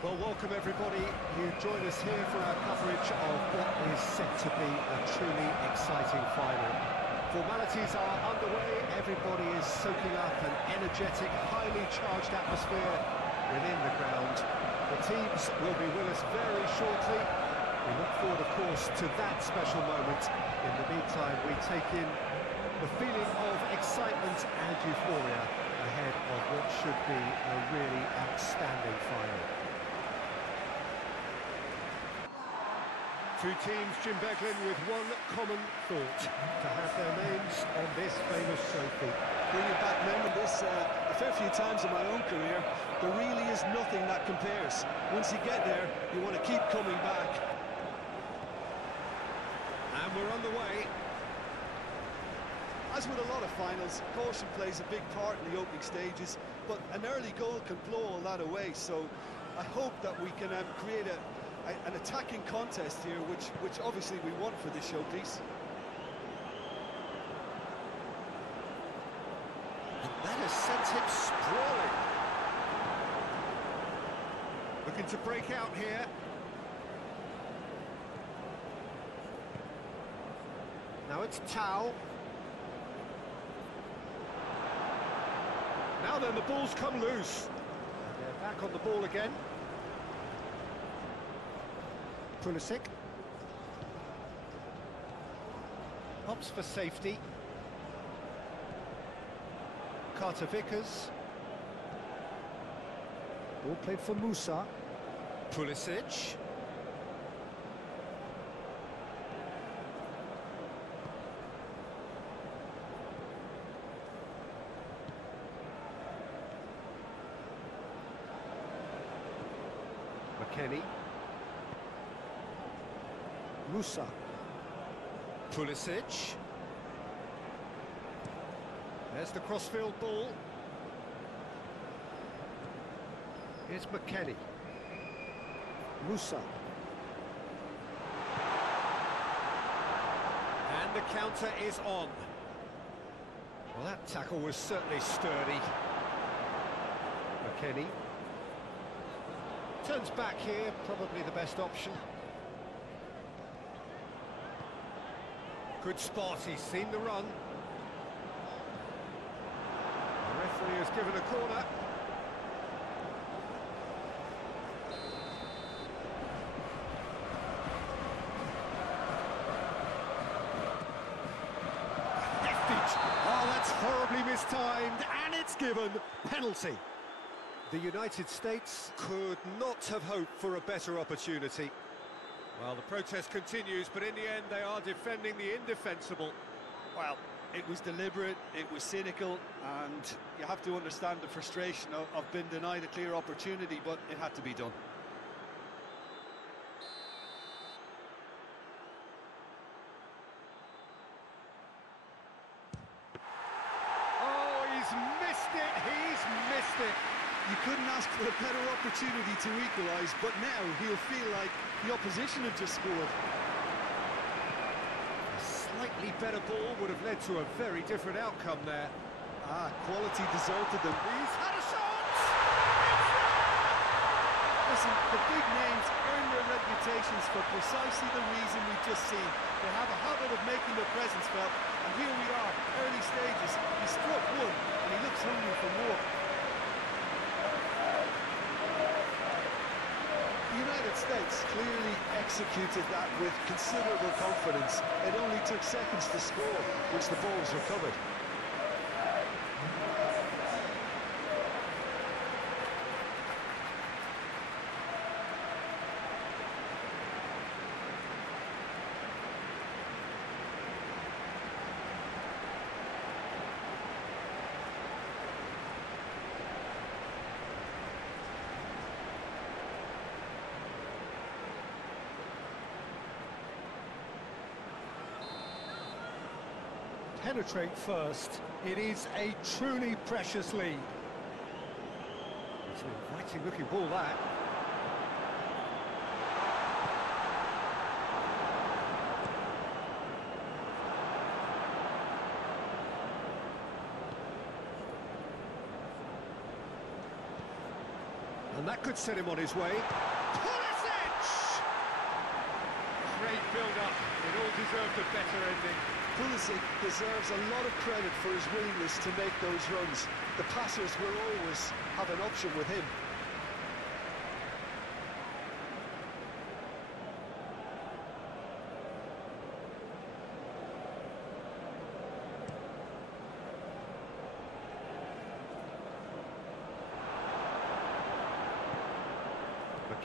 Well, welcome everybody. You join us here for our coverage of what is set to be a truly exciting final. Formalities are underway, everybody is soaking up an energetic, highly charged atmosphere within the ground. The teams will be with us very shortly. We look forward, of course, to that special moment. In the meantime, we take in the feeling of excitement and euphoria ahead of what should be a really outstanding final. Two teams, Jim Beglin, with one common thought: to have their names on this famous trophy. Bringing back memories a fair few times in my own career, there really is nothing that compares. Once you get there, you want to keep coming back. And we're underway. As with a lot of finals, caution plays a big part in the opening stages, but an early goal can blow all that away, so I hope that we can create an attacking contest here, which obviously we want for this showpiece. And that has sent him sprawling. Looking to break out here. Now it's Tau. Now then, the ball's come loose. And they're back on the ball again. Pulisic. Hops for safety. Carter Vickers. Ball played for Musa. Pulisic. McKennie. Musa. Pulisic. There's the crossfield ball. Here's McKennie. Musa. And the counter is on. Well, that tackle was certainly sturdy. McKennie. Turns back here, probably the best option. Good spot, he's seen the run. The referee has given a corner. Hefty. Oh, that's horribly mistimed, and it's given. Penalty. The United States could not have hoped for a better opportunity. Well, the protest continues, but in the end they are defending the indefensible. Well, it was deliberate, it was cynical, and you have to understand the frustration of being denied a clear opportunity, but it had to be done. Oh, he's missed it, he's missed it. You couldn't ask for a better opportunity to equalise, but now he'll feel like the opposition have just scored. A slightly better ball would have led to a very different outcome there. Quality deserted them. He's had a shot! Listen, the big names earn their reputations for precisely the reason we've just seen. They have a habit of making their presence felt, and here we are, early stages. He struck one, and he looks hungry for more. The United States clearly executed that with considerable confidence. It only took seconds to score, which the ball was recovered. Penetrate first. It is a truly precious lead. It's an inviting looking ball, that. And that could set him on his way. Pulisic! Great build-up. It all deserved a better ending. Pulisic deserves a lot of credit for his willingness to make those runs. The passers will always have an option with him.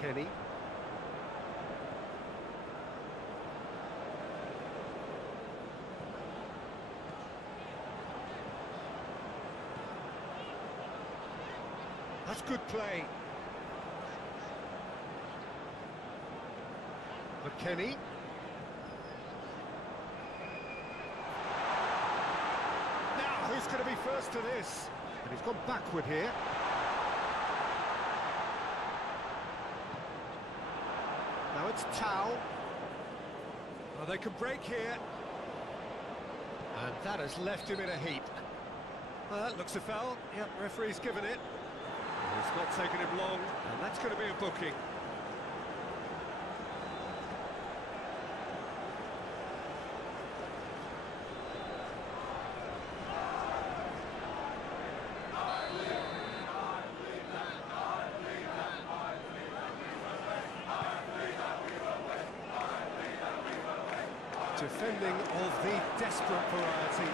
Kenny. That's good play. McKennie. Now, who's going to be first to this? And he's gone backward here. Now it's Tau. Well, they can break here. And that has left him in a heap. Well, that looks a foul. Yep, referee's given it. It's not taken him long, and that's going to be a booking. Defending of the desperate variety.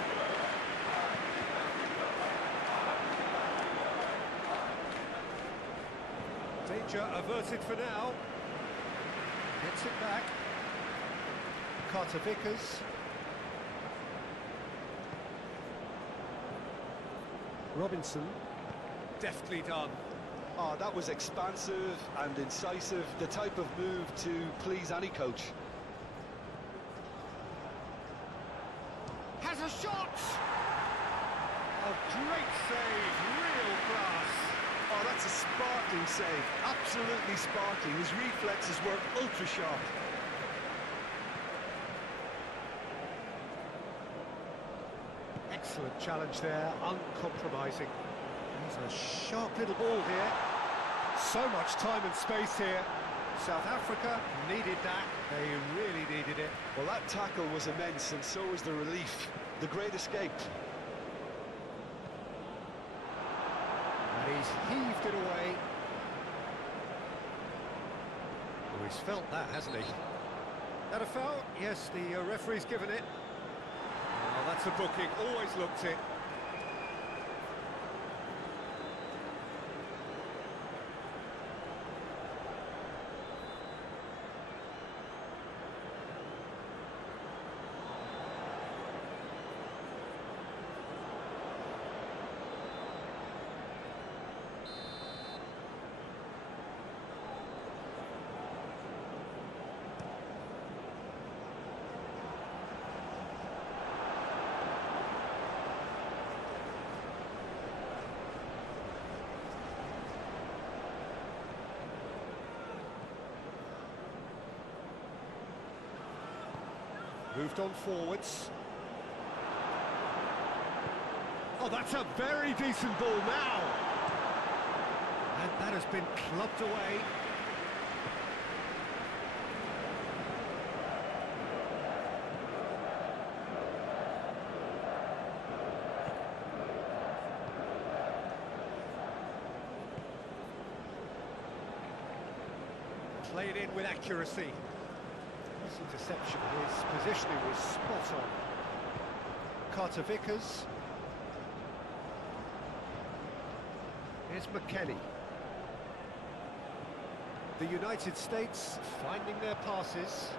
Danger averted for now. Gets it back. Carter Vickers. Robinson. Deftly done. Oh, that was expansive and incisive, the type of move to please any coach. Has a shot! A great save, real class. Oh, that's a sparkling save, absolutely sparkling. His reflexes were ultra sharp. Excellent challenge there, uncompromising. He's a sharp little ball here. So much time and space here. South Africa needed that. They really needed it. Well, that tackle was immense, and so was the relief. The great escape. And he's heaved it away. Oh, he's felt that, hasn't he? That a foul? Yes, the referee's given it. Oh, that's a booking. Always looked it. Moved on forwards. Oh, that's a very decent ball now. And that has been clubbed away. Played in with accuracy. Interception, his positioning was spot on. Carter Vickers. Here's McKennie. The United States finding their passes.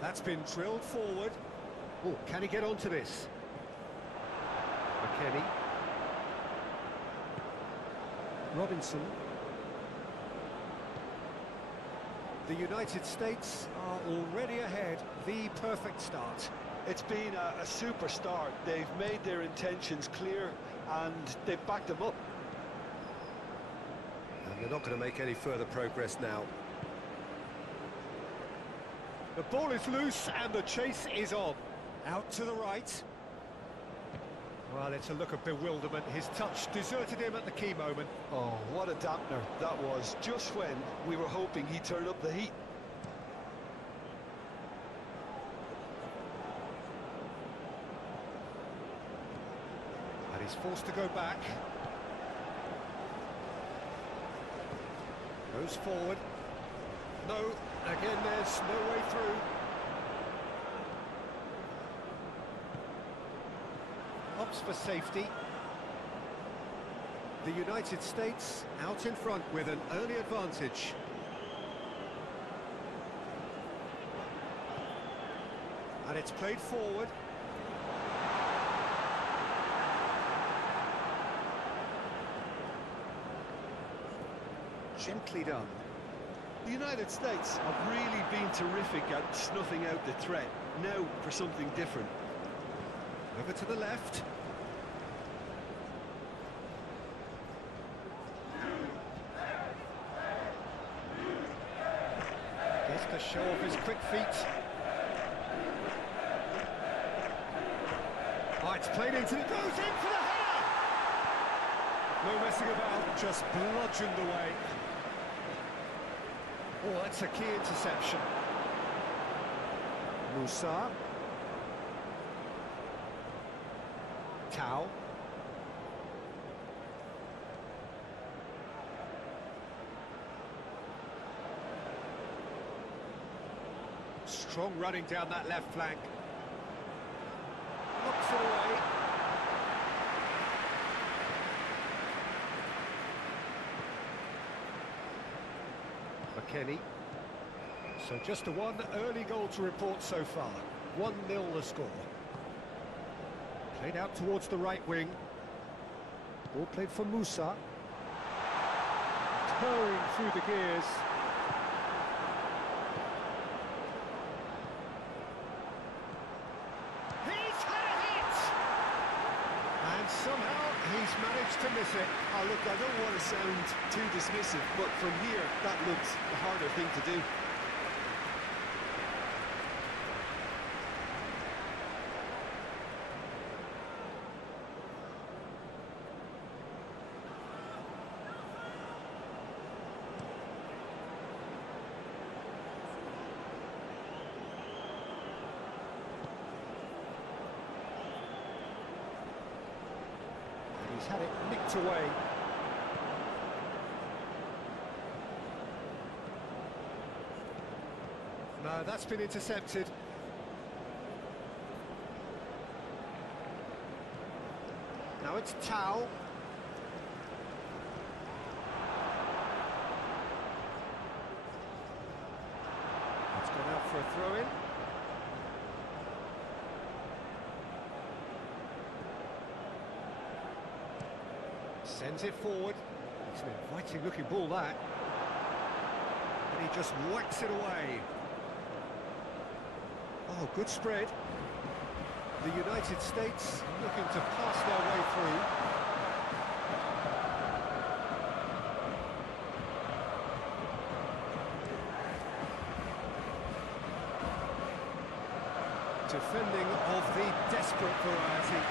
That's been drilled forward. Oh, can he get onto this? McKennie. Robinson. The United States are already ahead. The perfect start. It's been a super start. They've made their intentions clear and they've backed them up. And they're not going to make any further progress now. The ball is loose and the chase is on. Out to the right. Well, it's a look of bewilderment. His touch deserted him at the key moment. Oh, what a dampener that was, just when we were hoping he'd turn up the heat. And he's forced to go back. Goes forward. No, again there's no way through. Opts for safety. The United States out in front with an early advantage. And it's played forward. Gently done. The United States have really been terrific at snuffing out the threat. Now for something different. Over to the left. Gets to show off his quick feet. Oh, it's played into it. Goes in for the header! No messing about, just bludgeoned away. Oh, that's a key interception. Musa. Tau. Strong running down that left flank. Knocks it away. McKennie. So just a one early goal to report so far. 1-0 the score. Played out towards the right wing. Ball played for Musa. Towing through the gears. He's had a hit! And somehow he's managed to miss it. Oh, look, I don't want to sound too dismissive, but from here, that looks the harder thing to do. He's had it nicked away. No, that's been intercepted. Now it's Tau. It's gone out for a throw-in. Sends it forward. It's an inviting looking ball, that. And he just whacks it away. Oh, good spread. The United States looking to pass their way through. Defending of the desperate variety.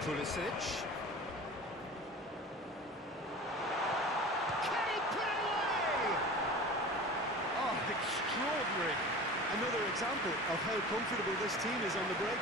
Pulisic. Can he put it away? Oh, extraordinary. Another example of how comfortable this team is on the break.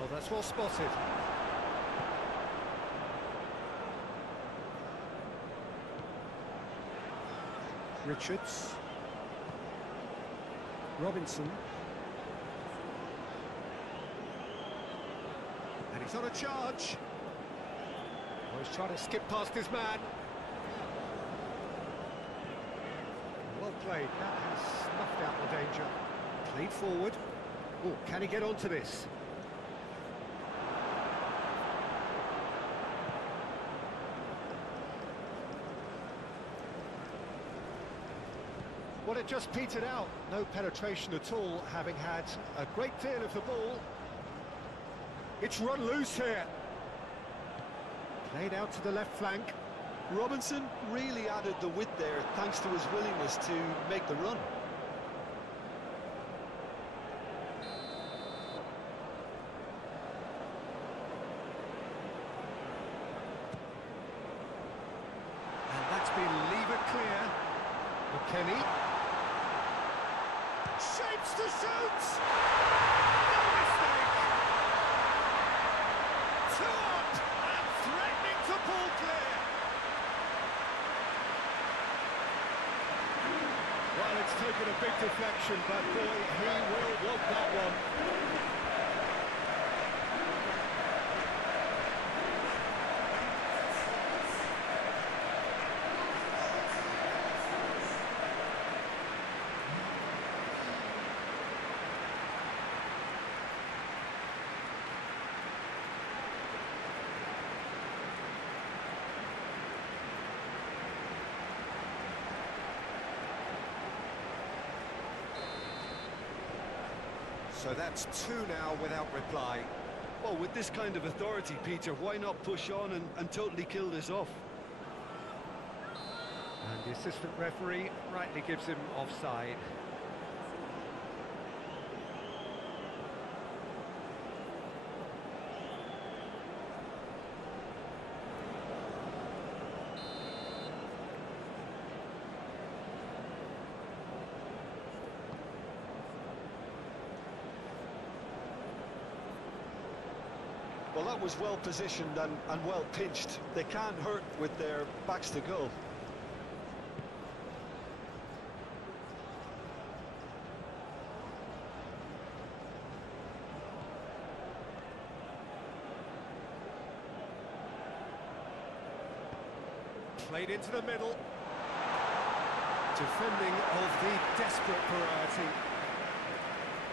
Oh, that's well spotted. Richards. Robinson. And he's on a charge. Oh, he's trying to skip past his man. Well played. That has snuffed out the danger. Played forward. Oh, can he get onto this? Well, it just petered out. No penetration at all, having had a great deal of the ball. It's run loose here. Played out to the left flank. Robinson really added the width there thanks to his willingness to make the run. And that's been lever clear. McKennie. Shapes to shoot! No mistake! Two up and threatening to pull clear. Well, it's taken a big deflection, but boy, he will want that one. So that's two now without reply. Well, with this kind of authority, Peter, why not push on and totally kill this off? And the assistant referee rightly gives him offside. Well, that was well positioned and well pinched. They can't hurt with their backs to goal. Played into the middle. Defending of the desperate variety.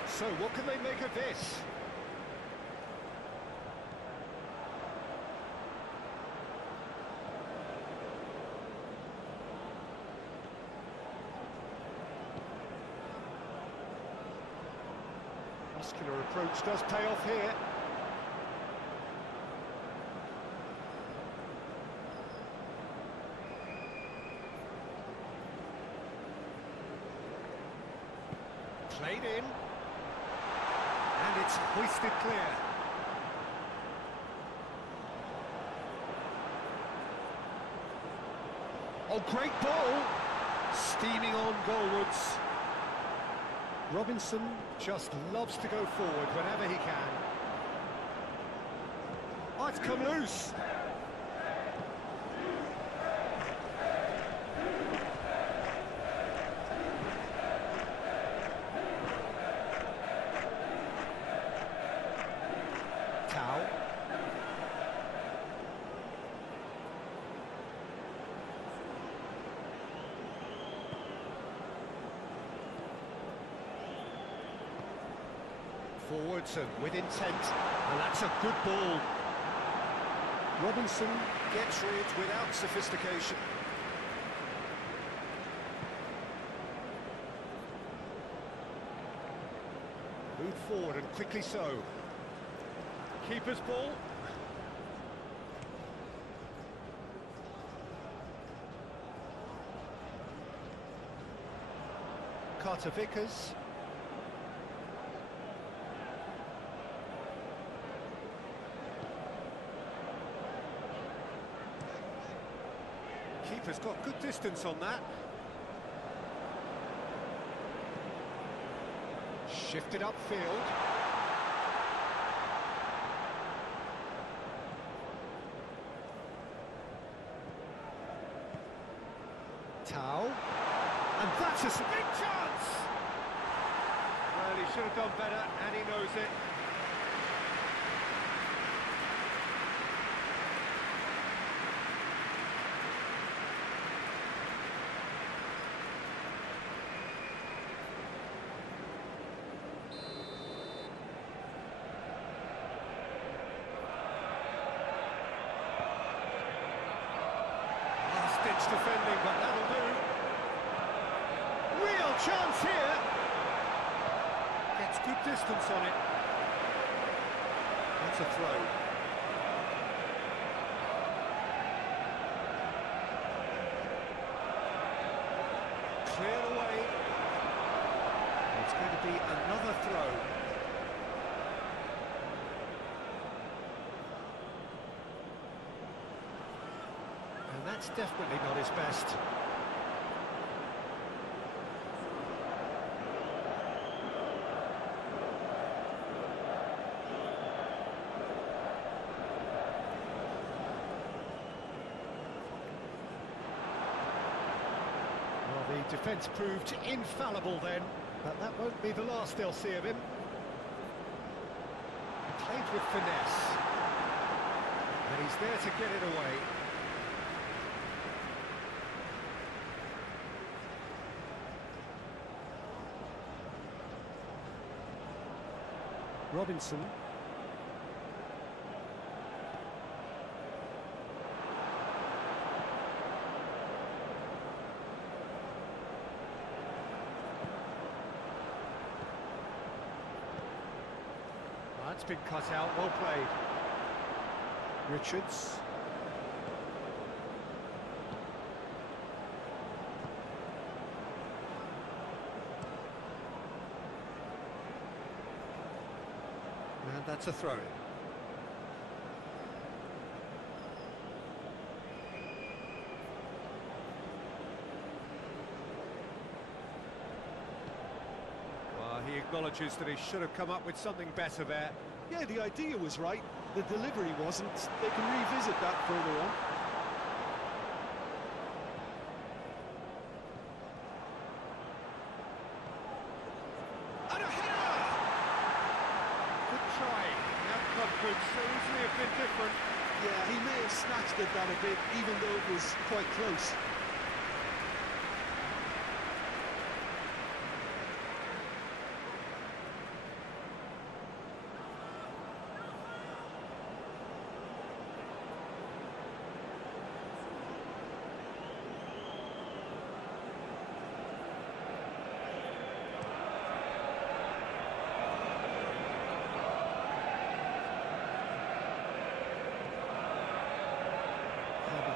So what can they make of this? Muscular approach does pay off here. Played in. And it's hoisted clear. Oh, great ball! Steaming on goalwards. Robinson just loves to go forward whenever he can. Oh, it's come loose. Tau. Forwards and with intent, and that's a good ball. Robinson gets rid without sophistication. Moved forward and quickly so. Keeper's ball. Carter Vickers. Keeper's got good distance on that. Shifted upfield. Tau. And that's a big chance! Well, he should have done better, and he knows it. Last-ditch defending, but that'll do. Real chance here. Gets good distance on it. That's a throw. Cleared away. It's going to be another throw. And that's definitely not his best. Well, the defence proved infallible then, but that won't be the last they'll see of him. Played with finesse. And he's there to get it away. Robinson. That's been cut out, well played. Richards. And that's a throw-in. Well, he acknowledges that he should have come up with something better there. Yeah, the idea was right, the delivery wasn't. They can revisit that further on. And a header! Good try. The outcome could so easily have been different. Yeah, he may have snatched at that a bit, even though it was quite close.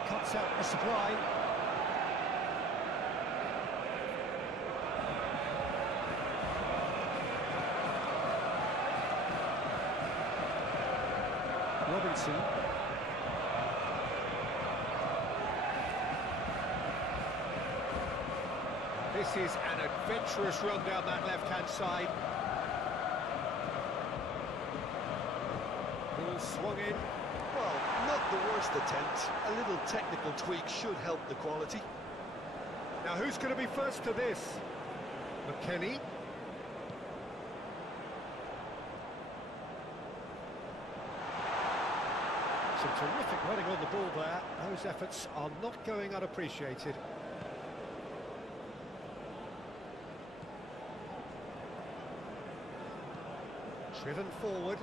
Cuts out the supply. Robinson. This is an adventurous run down that left-hand side. Ball swung in. Well, not the worst attempt. A little technical tweak should help the quality. Now who's going to be first to this? McKennie. Some terrific running on the ball there. Those efforts are not going unappreciated. Driven forward.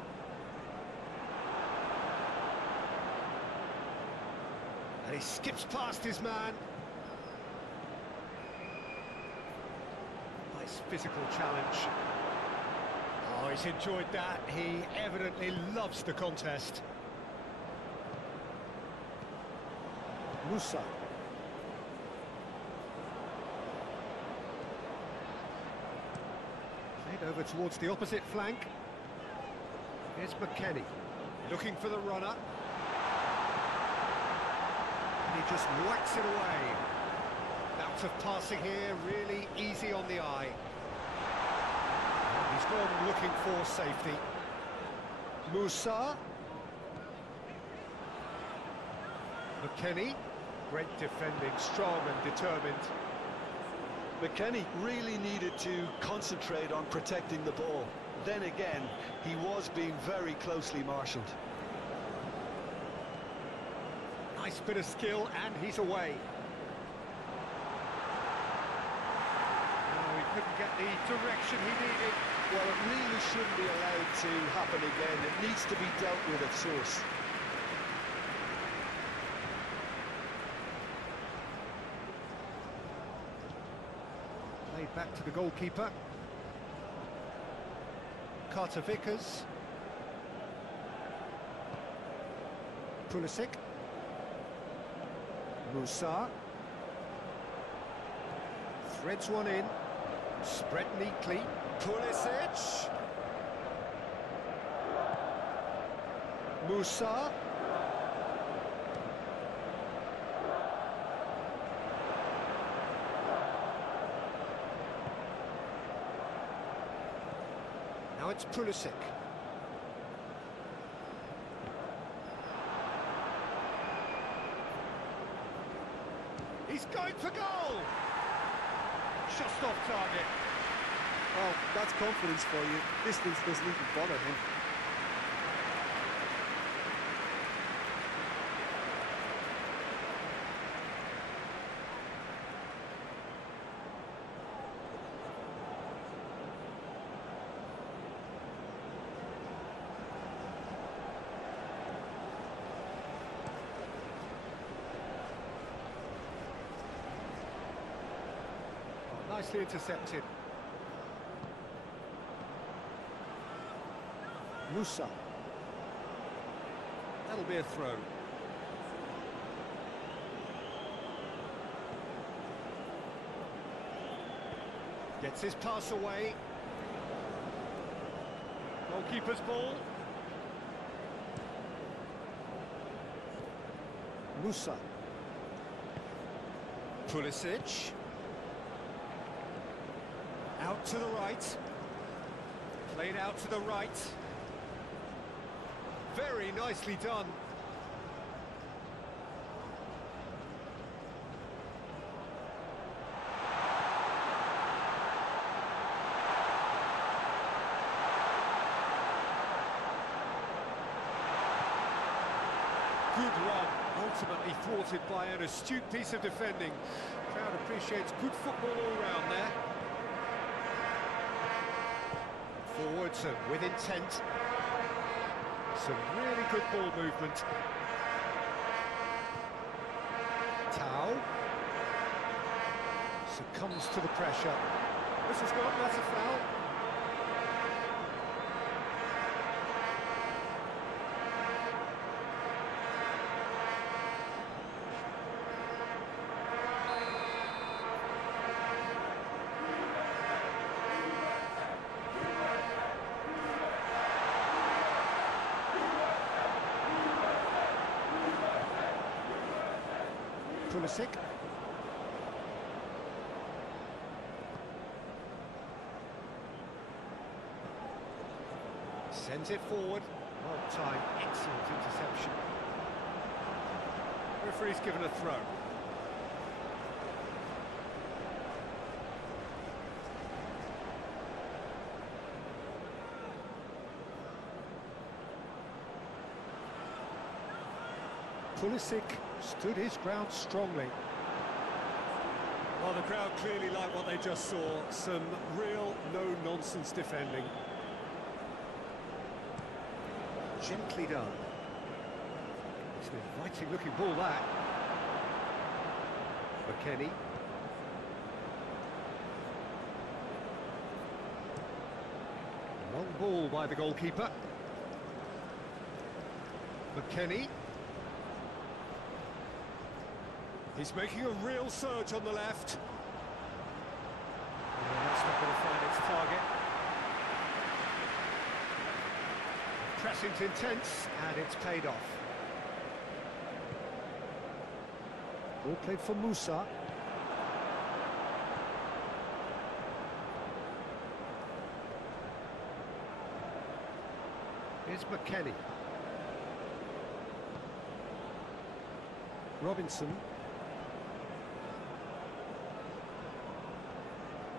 And he skips past his man. Nice physical challenge. Oh, he's enjoyed that. He evidently loves the contest. Musa. Played over towards the opposite flank. Here's McKennie, looking for the runner. And he just whacks it away. Out of passing here, really easy on the eye. And he's gone looking for safety. Musa. McKennie. Great defending, strong and determined. McKennie really needed to concentrate on protecting the ball. Then again, he was being very closely marshalled. Nice bit of skill, and he's away. Oh, he couldn't get the direction he needed. Well, it really shouldn't be allowed to happen again. It needs to be dealt with at source. Played back to the goalkeeper. Carter Vickers. Pulisic. Musa. Threads one in. Spread neatly. Pulisic. Musa. Now it's Pulisic. He's going for goal! Just off target. Well, that's confidence for you. Distance doesn't even bother him. Nicely intercepted. Musa. That'll be a throw. Gets his pass away. Goalkeeper's ball. Musa. Pulisic. Out to the right. Played out to the right. Very nicely done. Good run, ultimately thwarted by an astute piece of defending. Crowd appreciates good football all round there. Forwards and with intent. Some really good ball movement. Tau succumbs to the pressure. This has gone, that's a foul. Pulisic. Sends it forward. Well timed, excellent interception. Referee's given a throw. Pulisic stood his ground strongly. Well, the crowd clearly like what they just saw. Some real no-nonsense defending. Gently done. It's an inviting looking ball, that. McKennie. Long ball by the goalkeeper. McKennie. He's making a real surge on the left. Oh, that's not going to find its target. Pressing's intense, and it's paid off. Ball played for Musa. Here's McKennie. Robinson.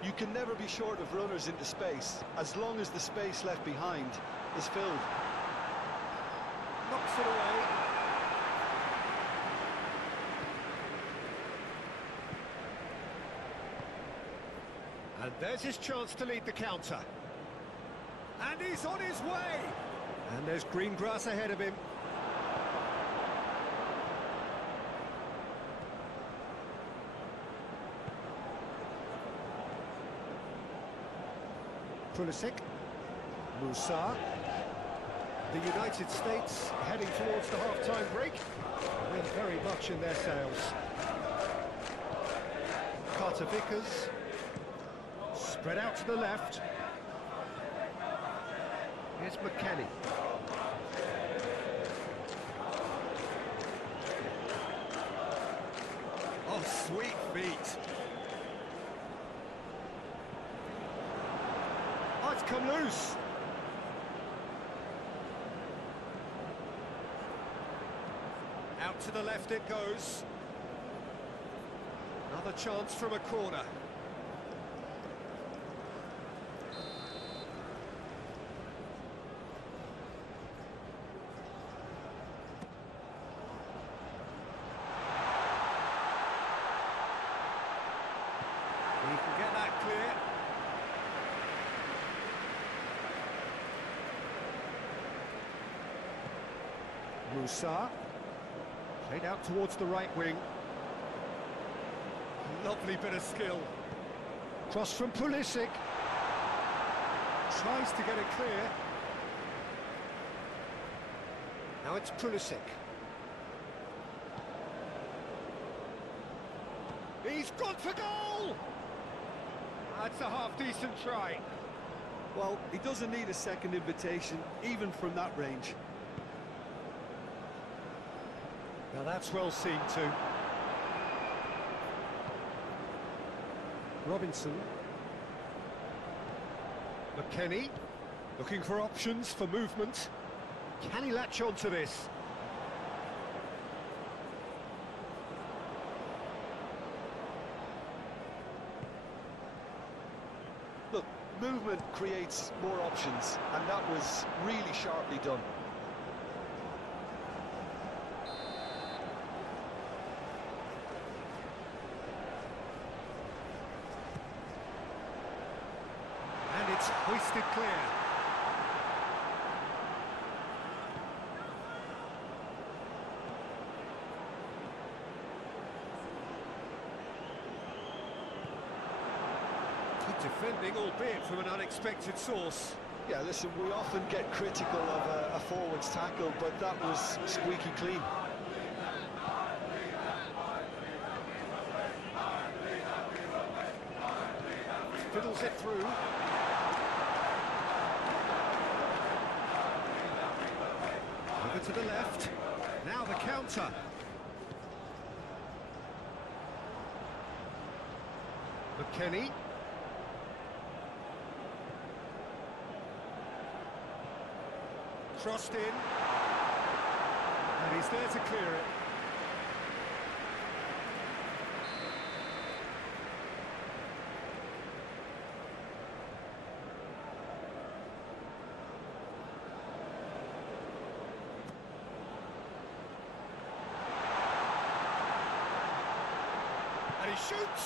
You can never be short of runners into space, as long as the space left behind is filled. Knocks it away. And there's his chance to lead the counter. And he's on his way! And there's green grass ahead of him. Pulisic. Musa. The United States heading towards the half-time break. Wind very much in their sails. Carter Vickers. Spread out to the left. Here's McKennie. Oh, sweet feet. Oh, it's come loose. Out to the left it goes. Another chance from a corner. He can get that clear. Musa. Played out towards the right wing. Lovely bit of skill. Cross from Pulisic. Tries to get it clear. Now it's Pulisic. He's gone for goal! That's a half-decent try. Well, he doesn't need a second invitation, even from that range. Now that's well seen too. Robinson. McKennie. Looking for options for movement. Can he latch on to this? Look, movement creates more options, and that was really sharply done. And it's hoisted clear. Good defending, albeit from an unexpected source. Yeah, listen, we often get critical of a forward's tackle, but that was squeaky clean. Fiddles it through. Over to the left. Now the counter. McKennie. Crossed in. And he's there to clear it. And he shoots!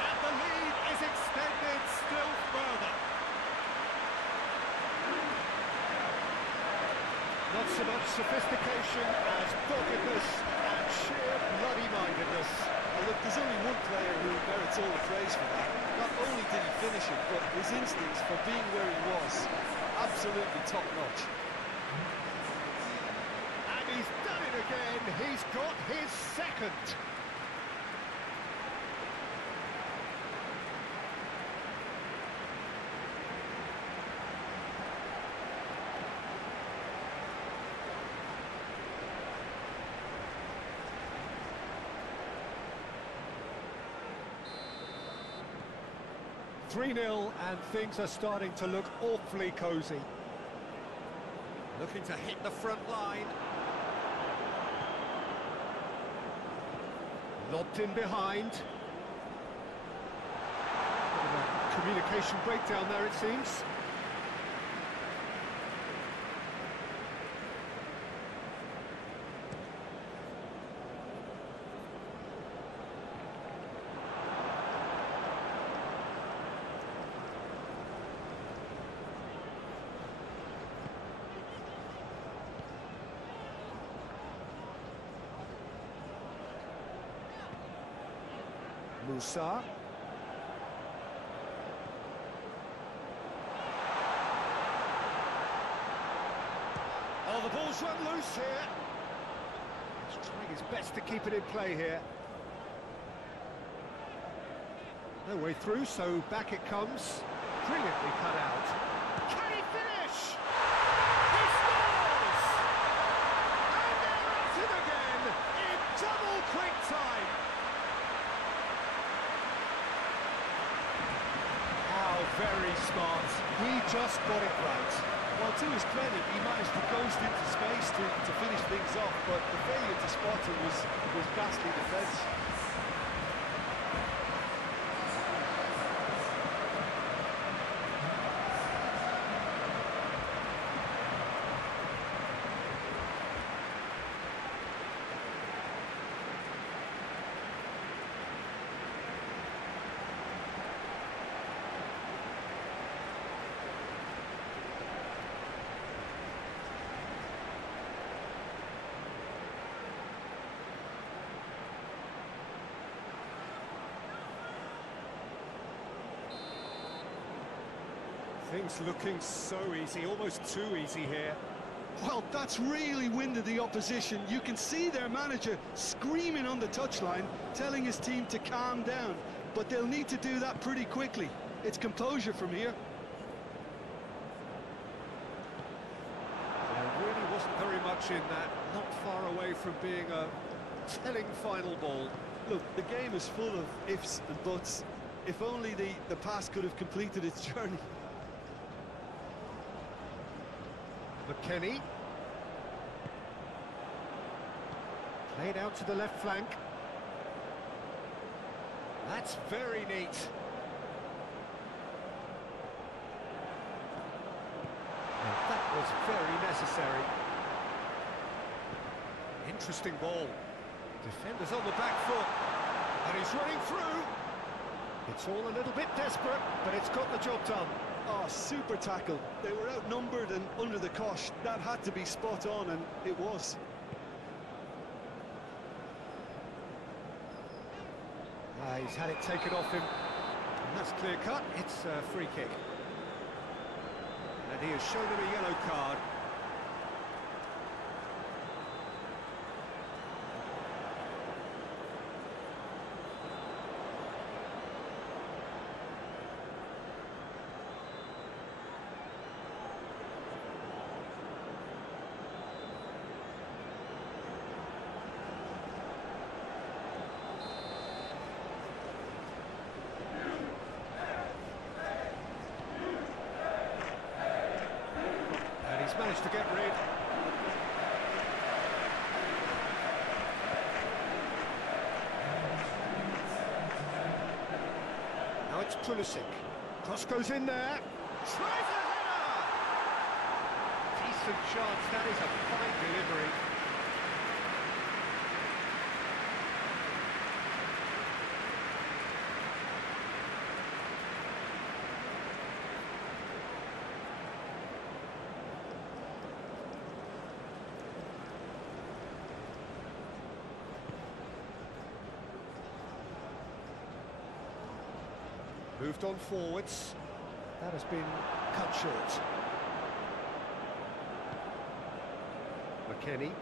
And the lead is extended still further. Not so much sophistication as doggedness and sheer bloody-mindedness. Now look, there's only one player who merits all the praise for that. Not only did he finish it, but his instincts for being where he was, absolutely top-notch. And he's done it again. He's got his second. (3-0) and things are starting to look awfully cosy. Looking to hit the front line. Lobbed in behind. Bit of a communication breakdown there, it seems. Musa. Oh, the ball's run loose here. He's trying his best to keep it in play here. No way through, so back it comes. Brilliantly cut out. Can he finish? He scores! And they're at it again in double quick time. How very smart. He just got it right. Well, to his credit, he managed to ghost into space to finish things off, but the failure to spot him was ghastly defence. Things looking so easy, almost too easy here. Well, that's really winded the opposition. You can see their manager screaming on the touchline, telling his team to calm down. But they'll need to do that pretty quickly. It's composure from here. There really wasn't very much in that. Not far away from being a telling final ball. Look, the game is full of ifs and buts. If only the pass could have completed its journey. McKennie. Played out to the left flank. That's very neat. And that was very necessary. Interesting ball. Defenders on the back foot. And he's running through. It's all a little bit desperate, but it's got the job done. Oh, super tackle. They were outnumbered and under the cosh. That had to be spot on, and it was. He's had it taken off him. And that's clear cut. It's a free kick. And he has shown him a yellow card. Managed to get rid. Now it's Pulisic. Cross goes in there. Tries a header! Decent chance, that is a fine delivery. Moved on forwards. That has been cut short. McKennie.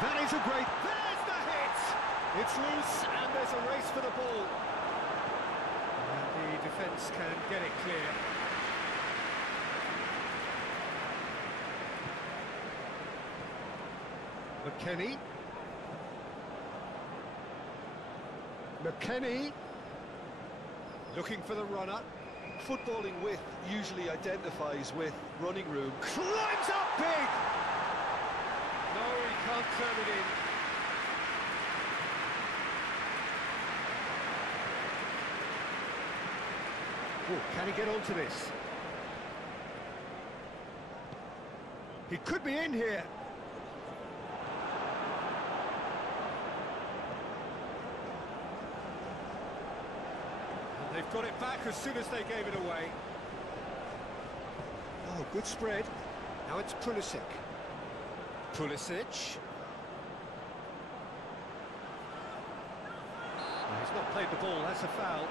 That is a great... There's the hit! It's loose and there's a race for the ball. The defence can get it clear. McKennie. McKennie. Looking for the runner. Footballing width usually identifies with running room. Climbs up big! No, he can't turn it in. Oh, can he get onto this? He could be in here. They've got it back as soon as they gave it away. Oh, good spread. Now it's Pulisic. Pulisic. Well, he's not played the ball, that's a foul.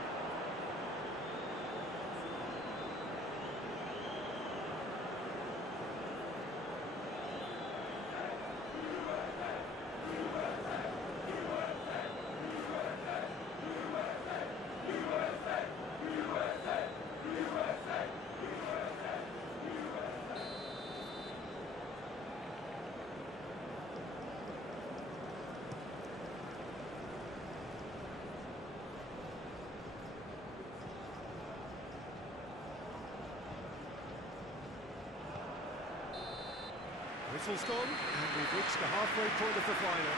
Whistle's gone. And we've reached the halfway point of the final.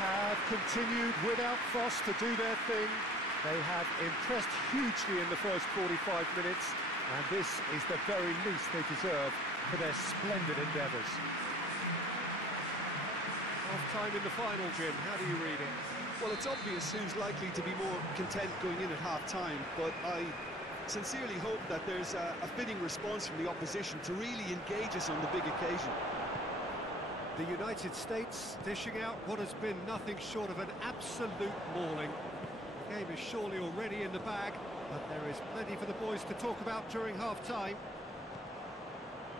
Have continued without frost to do their thing. They have impressed hugely in the first 45 minutes, and this is the very least they deserve for their splendid endeavours. Half-time in the final, Jim. How do you read it? Well, it's obvious who's likely to be more content going in at half-time, but I sincerely hope that there's a fitting response from the opposition to really engage us on the big occasion. The United States dishing out what has been nothing short of an absolute mauling. The game is surely already in the bag, but there is plenty for the boys to talk about during half-time.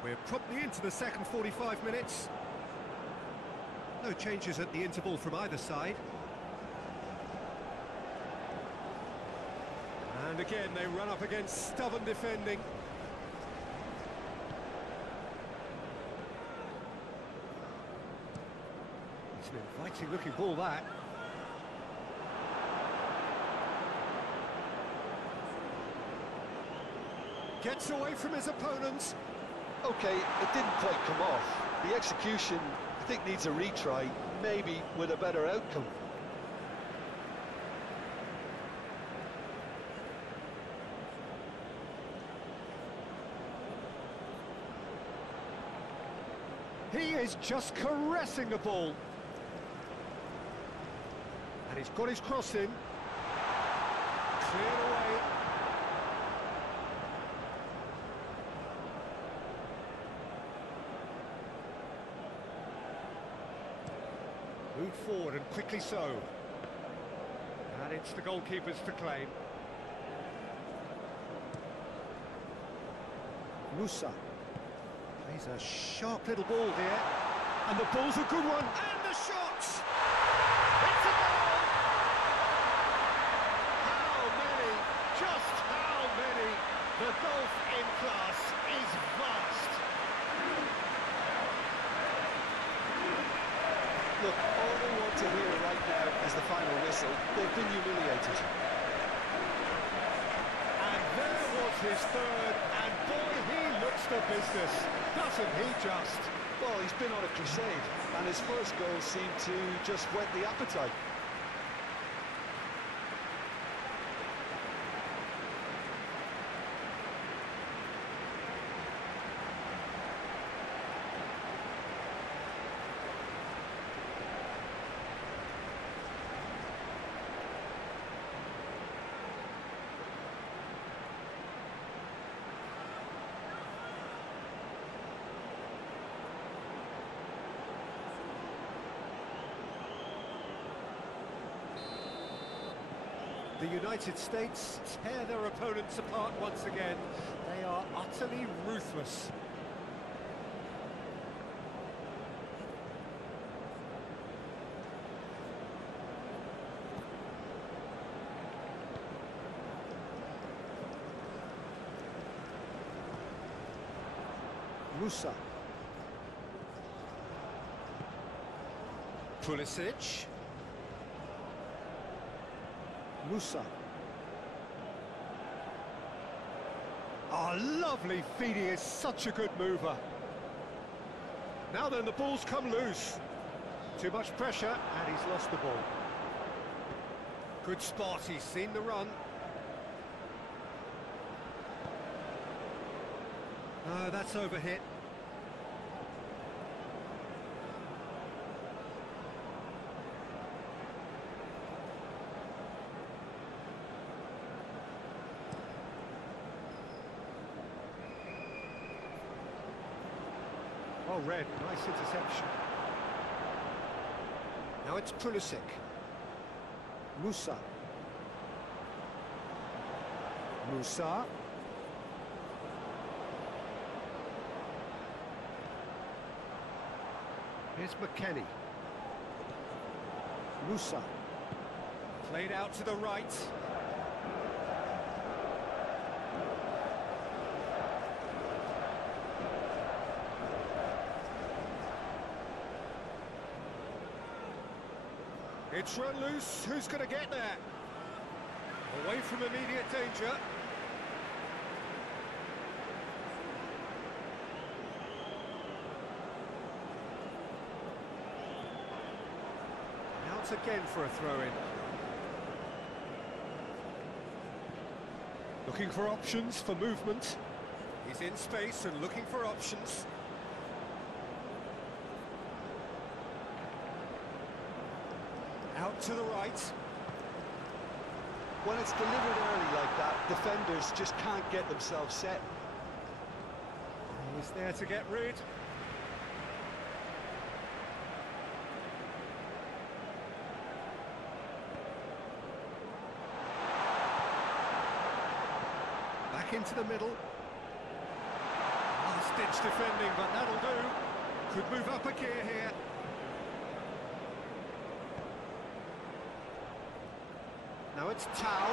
We're promptly into the second 45 minutes. No changes at the interval from either side. And again, they run up against stubborn defending. It's an inviting-looking ball, that. Gets away from his opponents. Okay, it didn't quite come off. The execution, I think, needs a retry, maybe with a better outcome. He is just caressing the ball. And he's got his cross in. Cleared away. Moved forward, and quickly so. And it's the goalkeepers to claim. Musa. Plays a sharp little ball here. And the ball's a good one. And the shot! It's a goal! How many? Just how many? The golf in class is vast. Look, all they want to hear right now is the final whistle. They've been humiliated. And there was his third, and boy, he looks the business, doesn't he just? Well, he's been on a crusade, and his first goal seemed to just whet the appetite. The United States tear their opponents apart once again. They are utterly ruthless. Musa. Pulisic. Musa. Oh, lovely feed. He is such a good mover. Now then, the ball's come loose. Too much pressure, and he's lost the ball. Good spot, he's seen the run. No, that's overhit. Oh, red, nice interception. Now it's Pulisic. Musa. Musa. Here's McKennie. Musa. Played out to the right. It's run loose. Who's going to get there? Away from immediate danger. Out again for a throw-in. Looking for options for movement. He's in space and looking for options. Out to the right. When it's delivered early like that, defenders just can't get themselves set. He's there to get rid. Back into the middle. Last-ditch defending, but that'll do. Could move up a gear here. Now it's Tau.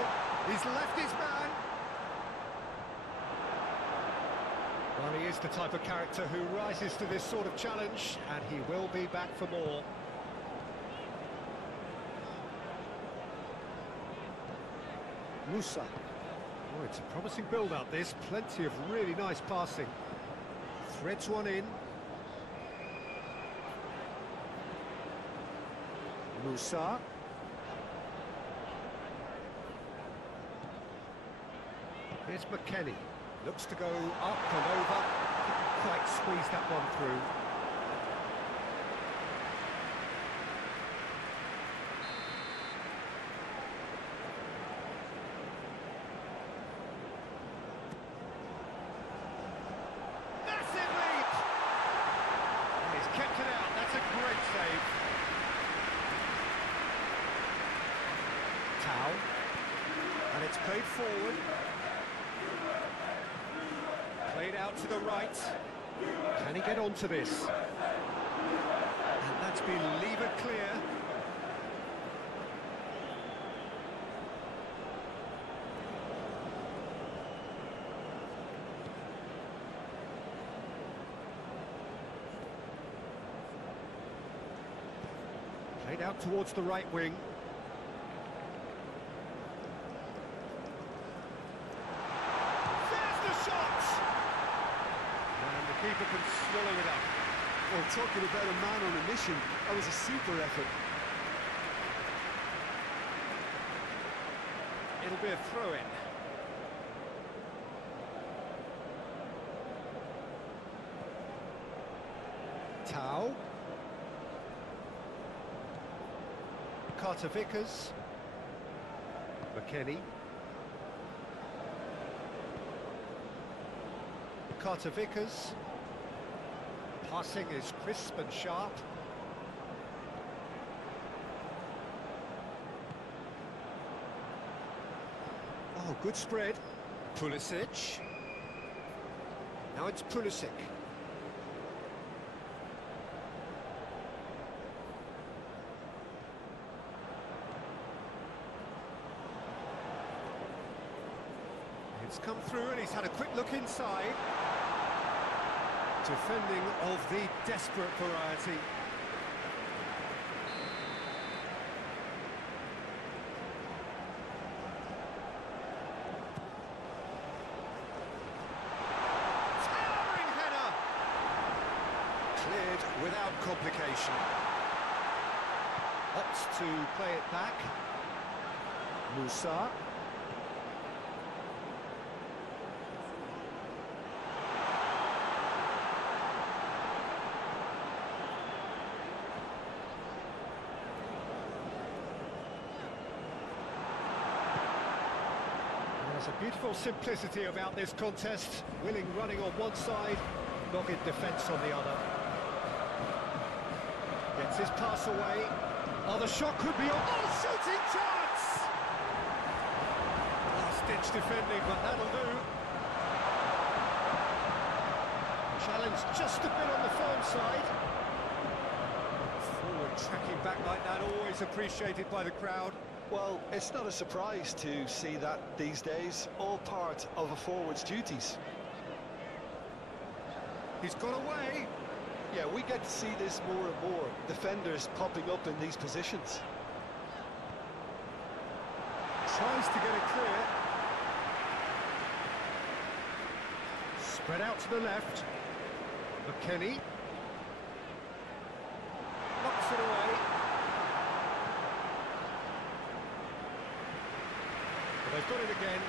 He's left his man. Well, he is the type of character who rises to this sort of challenge, and he will be back for more. Musa. Oh, it's a promising build-up, this. Plenty of really nice passing. Threads one in. Musa. Here's McKennie. Looks to go up and over. Couldn't quite squeeze that one through. Massive leap! He's kept it out. That's a great save. Tau. And it's played forward. Played out to the right. Can he get onto this? And that's been levered clear. Played out towards the right wing. Keeper can swallow it up. Well, talking about a man on a mission, that was a super effort. It'll be a throw-in. Tau. Carter Vickers. McKennie. Carter Vickers. Passing is crisp and sharp. Oh, good spread. Pulisic. Now it's Pulisic. It's come through and he's had a quick look inside. Defending of the desperate variety. Towering header! Cleared without complication. Opts to play it back. Musa. There's a beautiful simplicity about this contest. Willing running on one side, dogged defence on the other. his pass away. Oh, the shot could be on. Oh, shooting chance! Last-ditch defending, but that'll do. Challenge just a bit on the firm side. Forward tracking back like that, always appreciated by the crowd. Well, it's not a surprise to see that these days, all part of a forward's duties. He's got away. Yeah, we get to see this more and more, defenders popping up in these positions. Tries to get it clear. Spread out to the left. McKennie. Knocks it away. But they've got it again.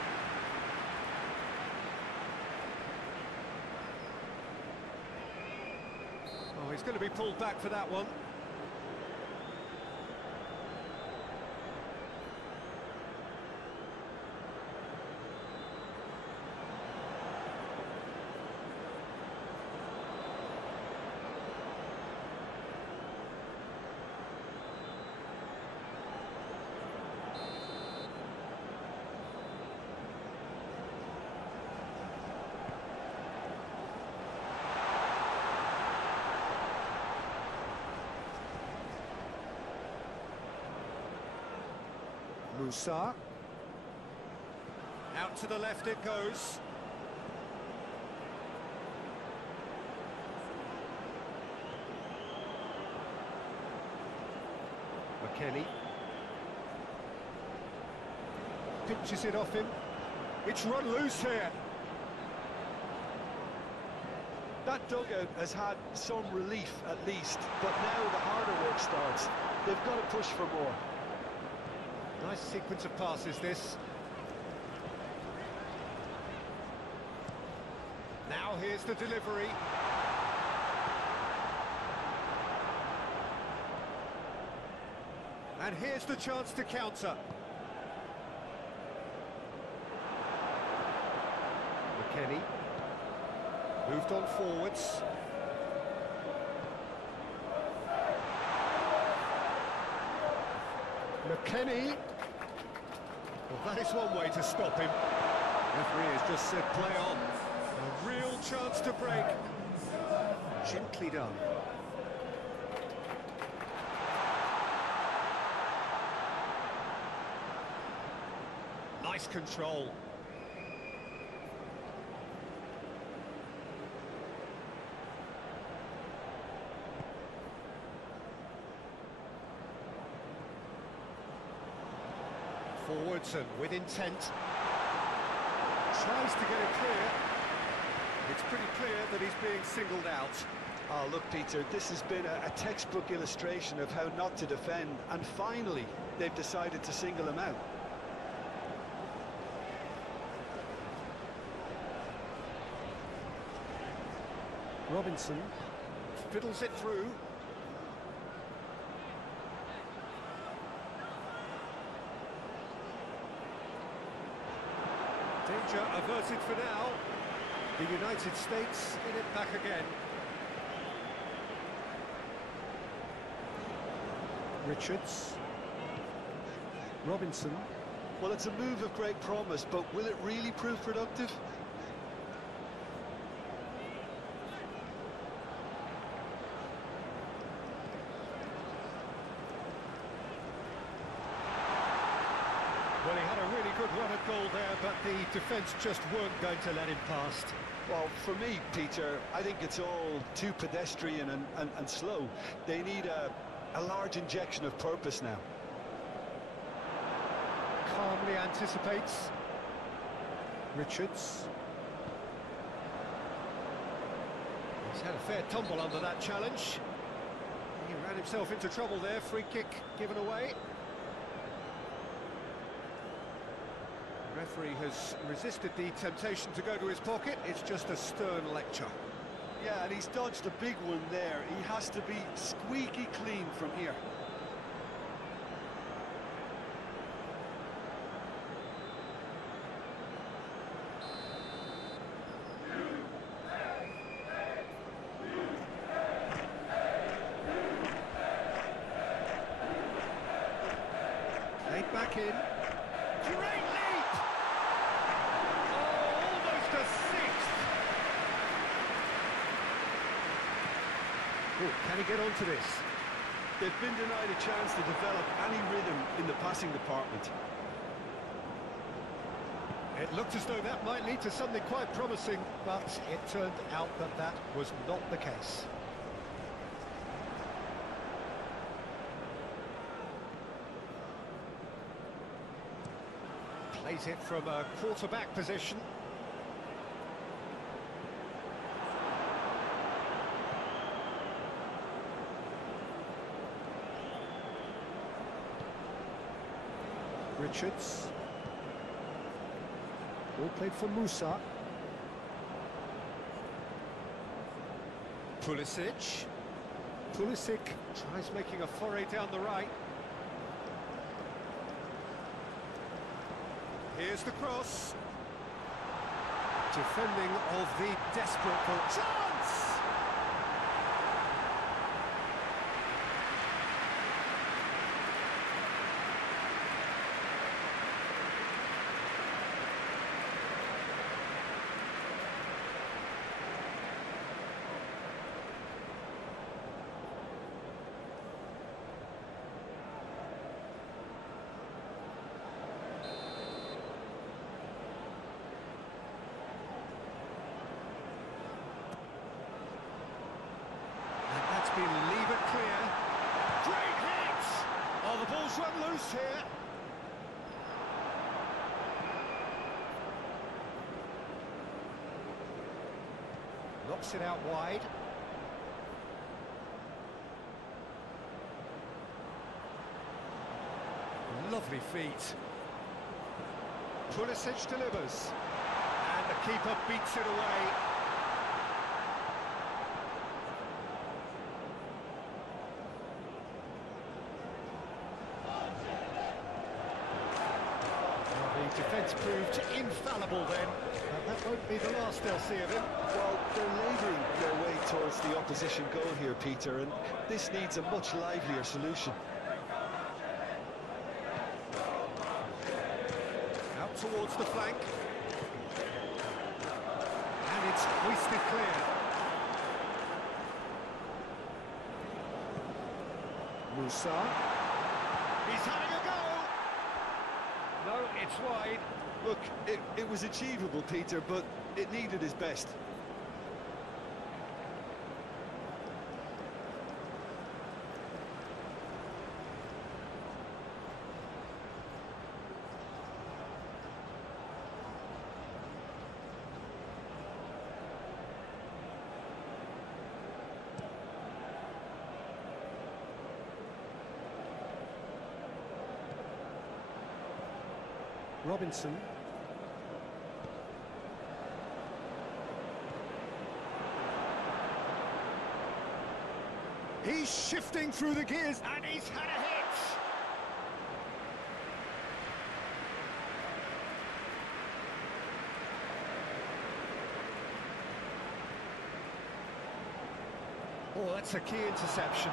Oh, he's going to be pulled back for that one. Musa. Out to the left it goes. McKennie. Pinches it off him. It's run loose here. That dugout has had some relief at least, but now the harder work starts. They've got to push for more. Nice sequence of passes, this. Now here's the delivery. And here's the chance to counter. McKennie. Moved on forwards. McKennie. Well, that is one way to stop him. Referee has just said play on. A real chance to break. Gently done. Nice control. Forwards and with intent. Tries to get it clear. It's pretty clear that he's being singled out. Oh, look, Peter, this has been a textbook illustration of how not to defend, and finally they've decided to single him out. Robinson fiddles it through. Danger averted for now. The United States in it back again. Richards. Robinson. Well, it's a move of great promise, but will it really prove productive? Well, he had a really good run at goal there, but the defence just weren't going to let him past. Well, for me, Peter, I think it's all too pedestrian and slow. They need a large injection of purpose now. Calmly anticipates. Richards. He's had a fair tumble under that challenge. He ran himself into trouble there. Free kick given away. The referee has resisted the temptation to go to his pocket. It's just a stern lecture. Yeah, and he's dodged a big one there. He has to be squeaky clean from here. back in. Great leap! Oh, almost a sixth! Oh, can he get onto this? They've been denied a chance to develop any rhythm in the passing department. It looked as though that might lead to something quite promising, but it turned out that that was not the case. Plays it from a quarterback position. Richards. Ball played for Musa. Pulisic. Pulisic tries making a foray down the right. Here's the cross. Defending of the desperate goal. Chance! Been leave it clear. Great hit! Oh, the ball's run loose here. Knocks it out wide. Lovely feet. Pulisic delivers. And the keeper beats it away. Defence proved infallible then, but that won't be the last they'll see of him. Well, they're labouring their way towards the opposition goal here, Peter, and this needs a much livelier solution. Out towards the flank. And it's hoisted clear. Musa. He's having a go! No, it's wide. Look, it was achievable, Peter, but it needed his best. Robinson. He's shifting through the gears, and he's had a hit! Oh, that's a key interception.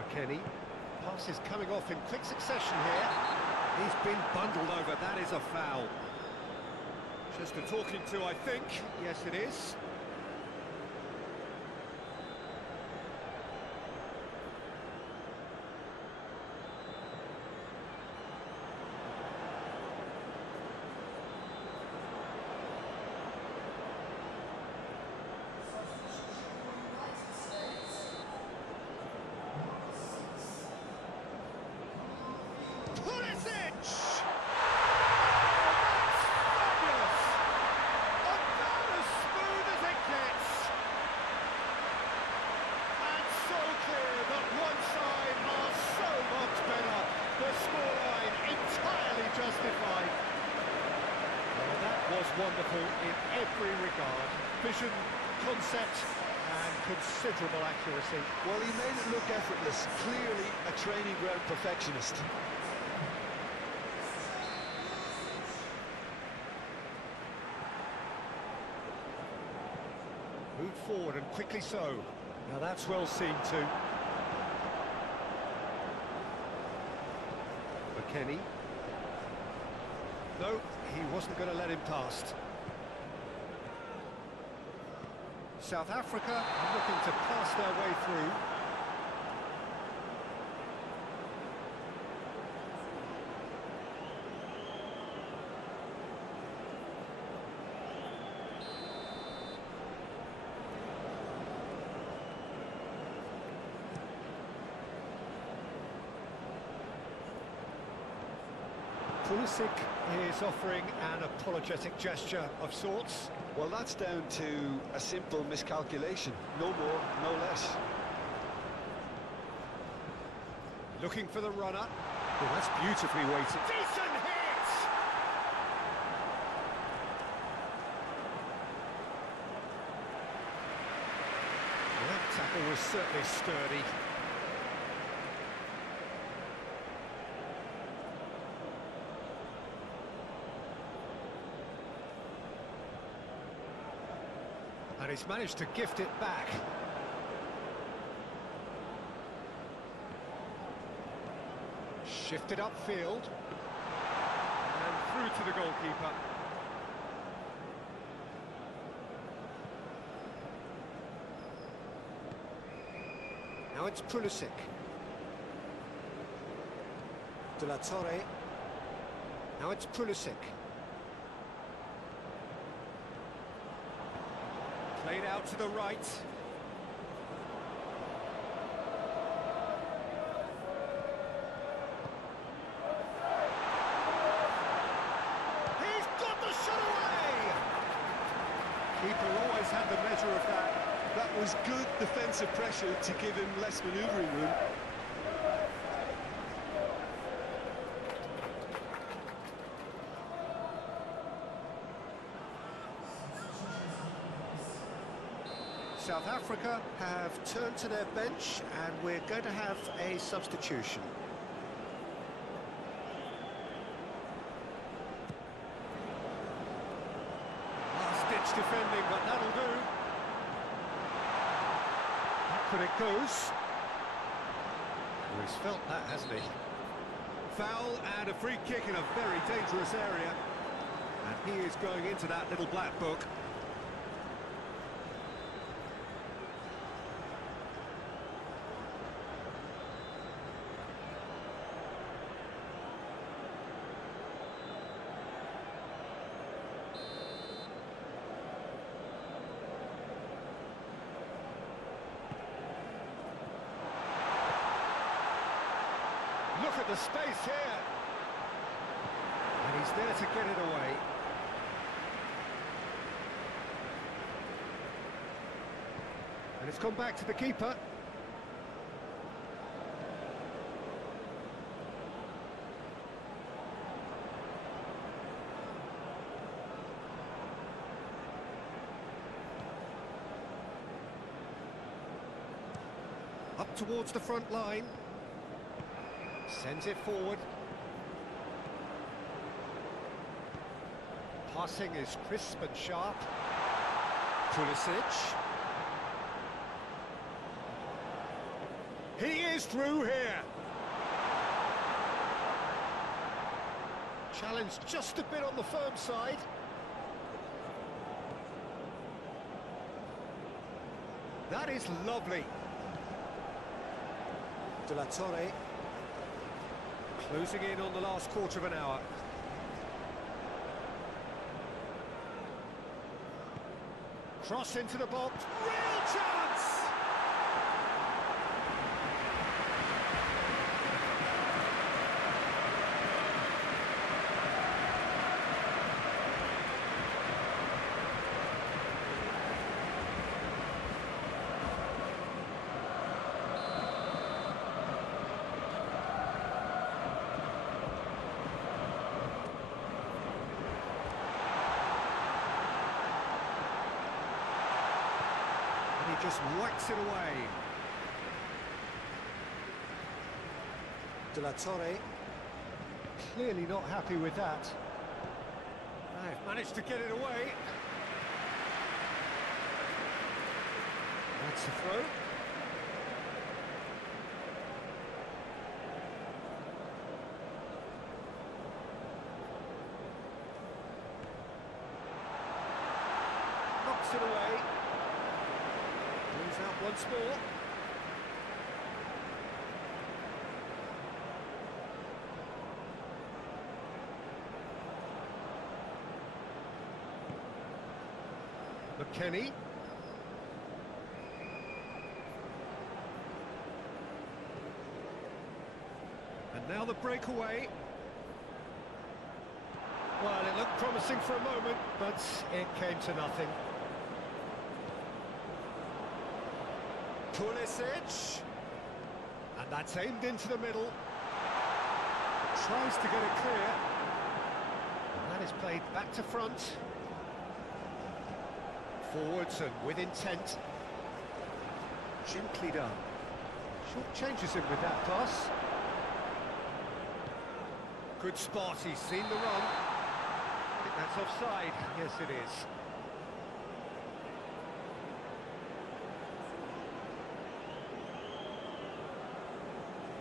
McKennie. Pass is coming off in quick succession here. He's been bundled over. That is a foul. Just a talking to, I think. Yes, it is. Justified. Well, that was wonderful in every regard. Vision, concept, and considerable accuracy. Well, he made it look effortless. Clearly a training ground perfectionist. Moved forward, and quickly so. Now that's well seen too. Kenny. No, he wasn't going to let him past. South Africa are looking to pass their way through. Pulisic is offering an apologetic gesture of sorts. Well, that's down to a simple miscalculation. No more, no less. Looking for the runner. Oh, that's beautifully weighted. Decent hit! Well, that tackle was certainly sturdy. And he's managed to gift it back. Shifted upfield. And through to the goalkeeper. Now it's Pulisic. De La Torre. Now it's Pulisic. Played out to the right. He's got the shot away! Keeper always had the measure of that. That was good defensive pressure to give him less manoeuvring room. South Africa have turned to their bench and we're going to have a substitution. Last-ditch defending, but that'll do. Back it goes. Oh, he's felt that, hasn't he? Foul and a free kick in a very dangerous area. And he is going into that little black book. Look at the space here. And he's there to get it away. And it's gone back to the keeper. Up towards the front line. Sends it forward. Passing is crisp and sharp. Pulisic. He is through here. Challenge just a bit on the firm side. That is lovely. De La Torre. Closing in on the last quarter of an hour. Cross into the box. Real chance! Just whacks it away. De La Torre. Clearly not happy with that. They've managed to get it away. That's a throw. knocks it away. Moves out once more. McKennie. And now the breakaway. Well, it looked promising for a moment, but it came to nothing. Pulisic. And that's aimed into the middle. Tries to get it clear. And that is played back to front. Forwards and with intent. Gently done. Short changes him with that pass. Good spot, he's seen the run. I think that's offside. Yes, it is.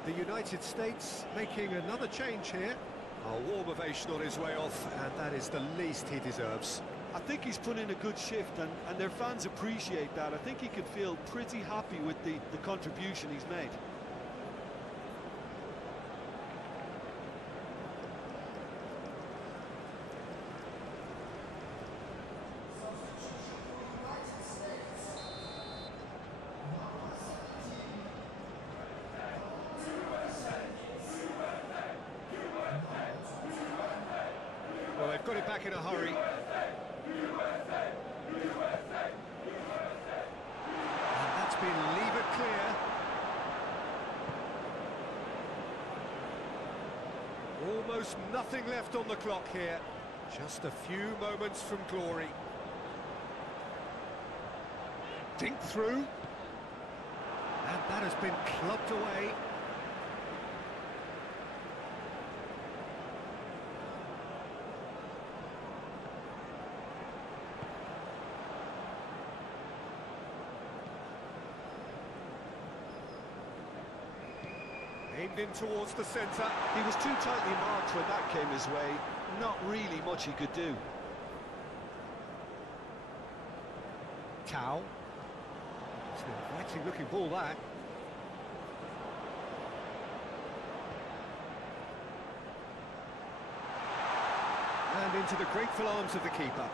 The United States making another change here. A warm ovation on his way off, and that is the least he deserves. I think he's put in a good shift, and their fans appreciate that. I think he can feel pretty happy with the contribution he's made. Well, they've got it back in a hurry. And that's been levered clear. Almost nothing left on the clock here. Just a few moments from glory. Dink through. And that has been clubbed away. Aimed in towards the centre. He was too tightly marked when that came his way. Not really much he could do. Tau. It's an inviting looking ball, that. And into the grateful arms of the keeper.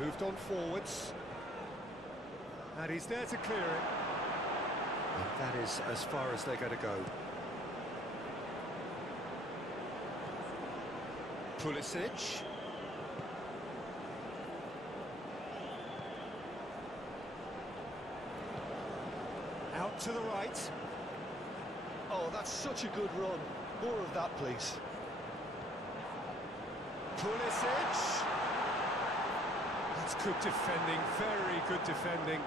Moved on forwards. And he's there to clear it. And that is as far as they're going to go. Pulisic. Out to the right. Oh, that's such a good run. More of that, please. Pulisic. That's good defending, very good defending.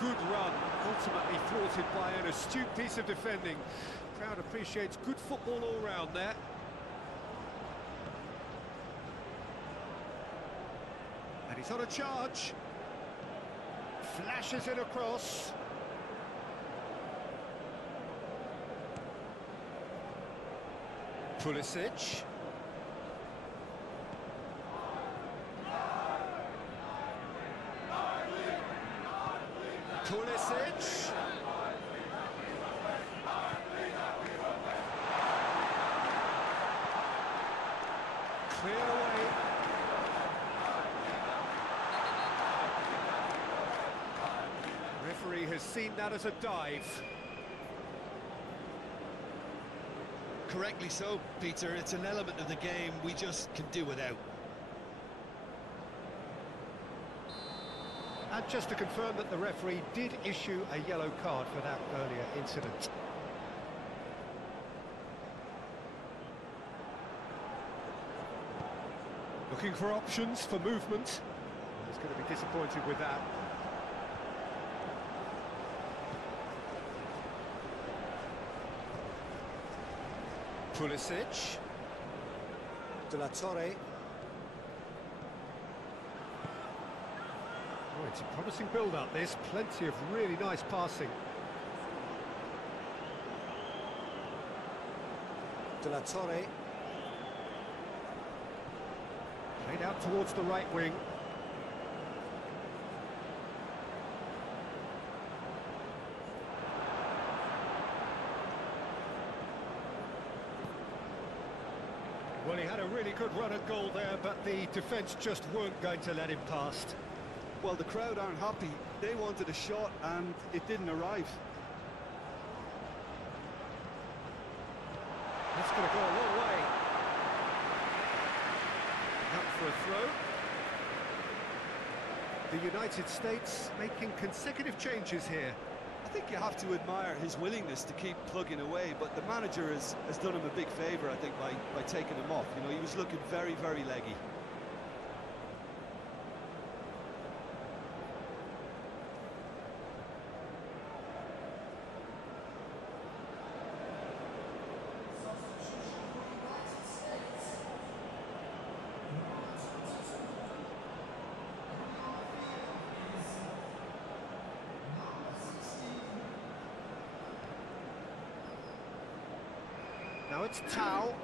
Good run, ultimately thwarted by an astute piece of defending. Crowd appreciates good football all round there. And he's on a charge. Flashes it across. Pulisic. Pulisic. Cleared away. Referee has seen that as a dive. Correctly so, Peter. It's an element of the game we just can do without. And just to confirm that the referee did issue a yellow card for that earlier incident. Looking for options for movement. He's going to be disappointed with that. Pulisic. De La Torre. Well, It's a promising build-up, this. Plenty of really nice passing. De La Torre. Played out towards the right wing. Well, he had a really good run at goal there, but the defence just weren't going to let him past. Well, the crowd aren't happy. They wanted a shot, and it didn't arrive. That's going to go a long way. Out for a throw. The United States making consecutive changes here. I think you have to admire his willingness to keep plugging away, but the manager has done him a big favour, I think, by taking him off. You know, he was looking very, very leggy. Now it's Tau.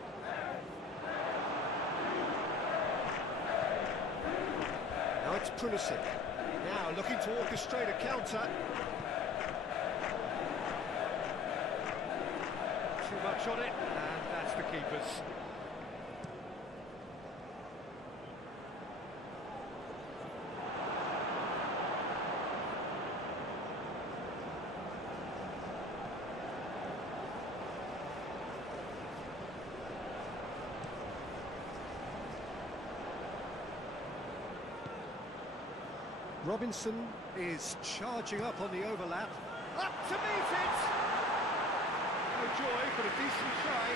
Now it's Pulisic. Now looking to orchestrate a counter. Too much on it, and that's the keeper's. Robinson is charging up on the overlap. Up to meet it! No joy, but a decent try.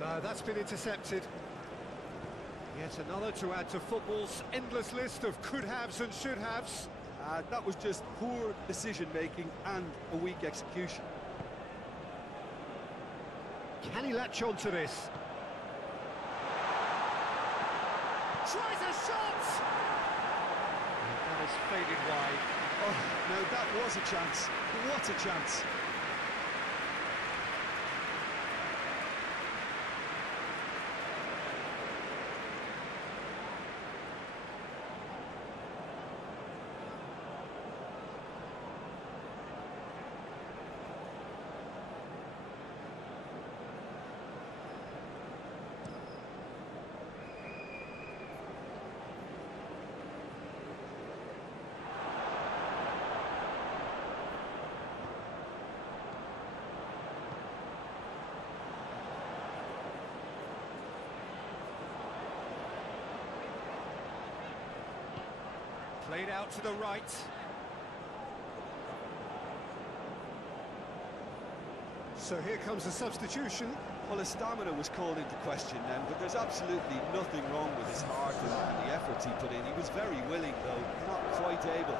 No, that's been intercepted. Yet another to add to football's endless list of could-haves and should-haves. That was just poor decision-making and a weak execution. Can he latch on to this? Tries a shot! And that has faded wide. Oh, now that was a chance. What a chance. Played out to the right. So here comes a substitution. Well, his stamina was called into question then, but there's absolutely nothing wrong with his heart and the efforts he put in. He was very willing, though, not quite able.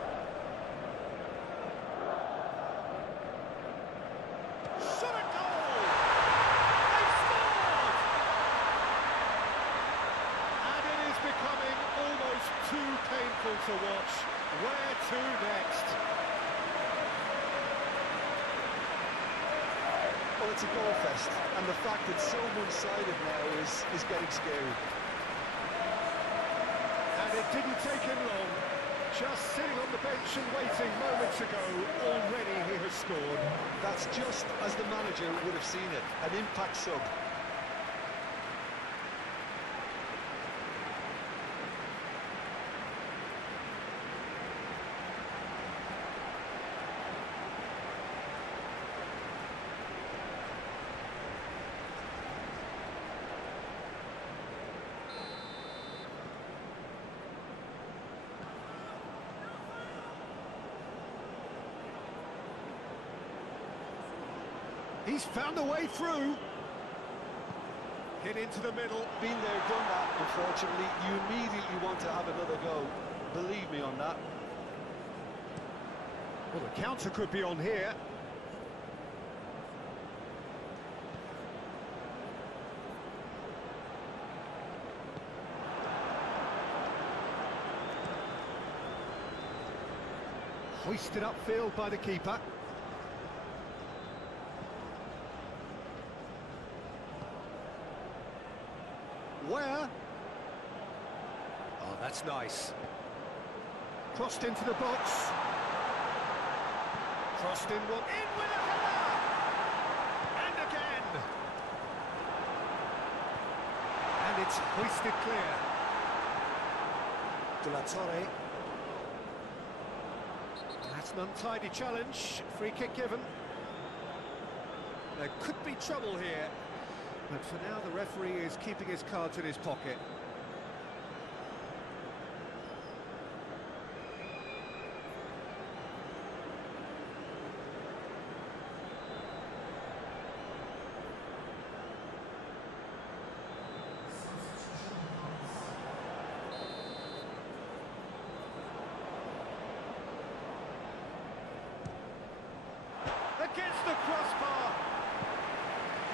Shot at goal! They've scored! And it is becoming almost too painful to watch. Where to next? Well, it's a goal fest, and the fact it's so one-sided now is getting scary. And it didn't take him long. Just sitting on the bench and waiting moments ago, already he has scored. That's just as the manager would have seen it, an impact sub. He's found a way through. Hit into the middle. Been there, done that, unfortunately. You immediately want to have another go. Believe me on that. Well, the counter could be on here. Hoisted upfield by the keeper. Where? Oh, that's nice. Crossed into the box. Crossed in one. In with a header! And again! And it's hoisted clear. De La Torre. That's an untidy challenge. Free kick given. There could be trouble here. But for now, the referee is keeping his cards in his pocket. Against the crossbar.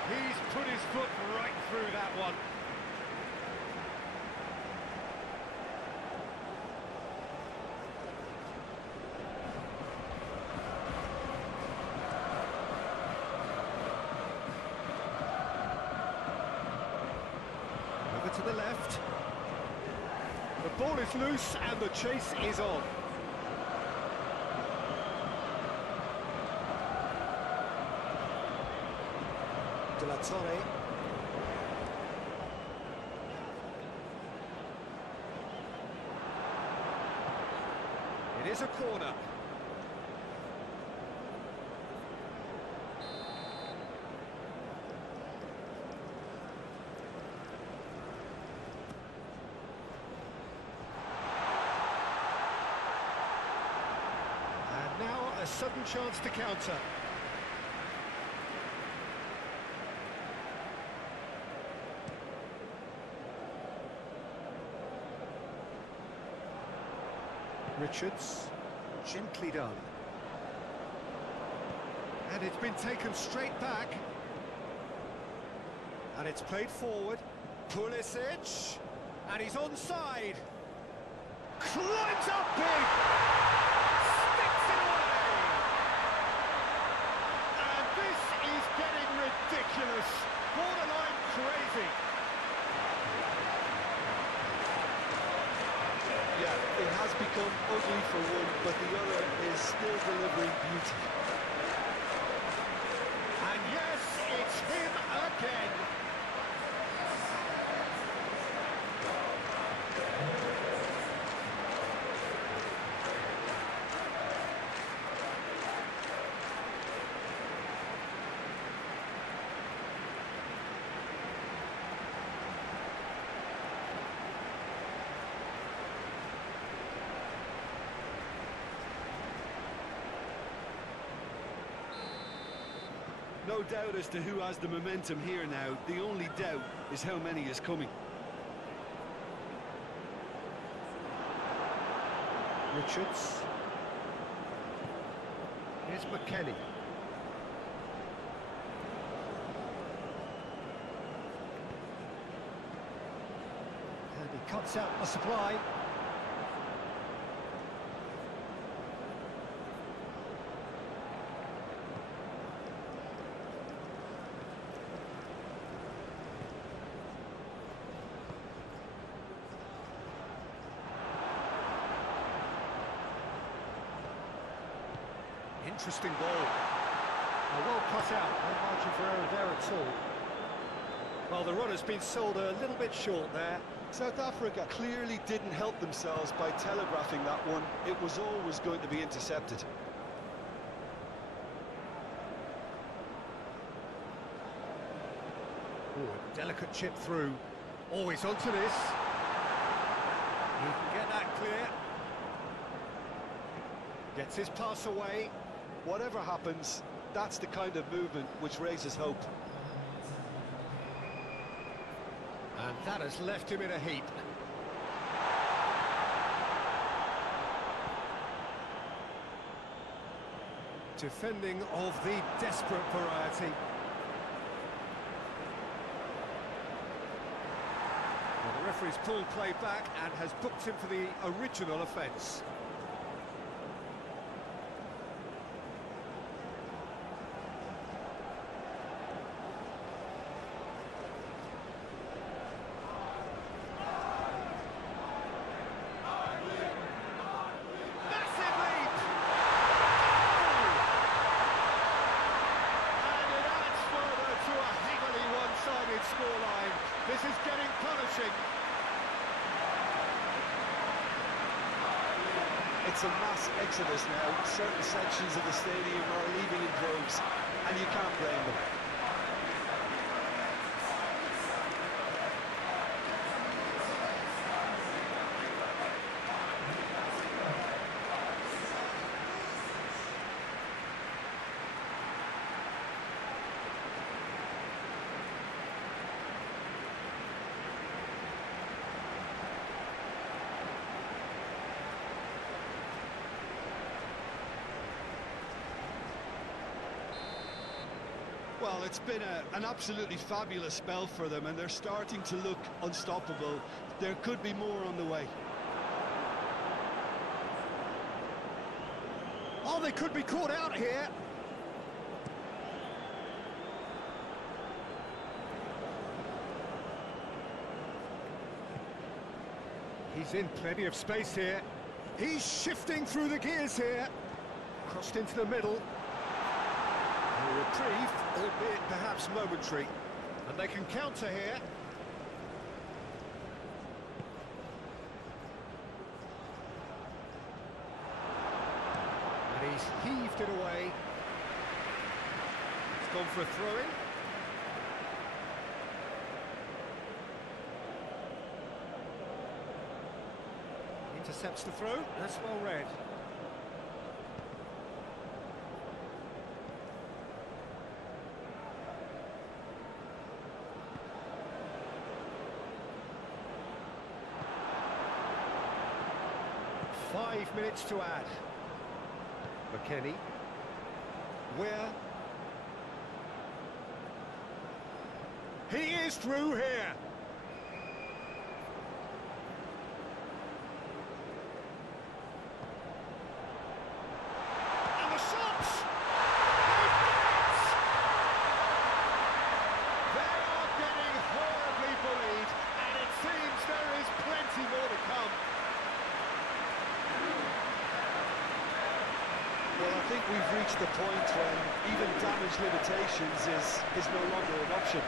He's put his foot right through that one. Over to the left. The ball is loose and the chase is on. De La Torre. It is a corner. And now a sudden chance to counter. Richards, gently done. And it's been taken straight back. And it's played forward. Pulisic, and he's onside. Climbs up big! Sticks it away! And this is getting ridiculous. Borderline crazy. Yeah, it has become ugly for one, but the other is still delivering beauty. And yes, it's him again. No doubt as to who has the momentum here now. The only doubt is how many is coming. Richards. Here's McKennie. And he cuts out the supply. Interesting ball. Well cut out, no margin for error there at all. Well, the run has been sold a little bit short there. South Africa clearly didn't help themselves by telegraphing that one. It was always going to be intercepted. Ooh, a delicate chip through. Always onto this. He can get that clear. Gets his pass away. Whatever happens, that's the kind of movement which raises hope. And that has left him in a heap. Defending of the desperate variety. Well, the referee's pulled play back and has booked him for the original offence. Scoreline. This is getting punishing. It's a mass exodus now. Certain sections of the stadium are leaving in droves, and you can't blame them. Well, it's been an absolutely fabulous spell for them, and they're starting to look unstoppable. There could be more on the way. Oh, they could be caught out here. He's in plenty of space here. He's shifting through the gears here. Crossed into the middle. A reprieve, albeit perhaps momentary. And they can counter here. And he's heaved it away. It's gone for a throw-in. Intercepts the throw. That's well read. Five minutes to add. McKennie. Where? He is through here. And the shots! They are getting horribly bullied, and it seems there is plenty more to come. Well, I think we've reached the point when even damage limitations is no longer an option.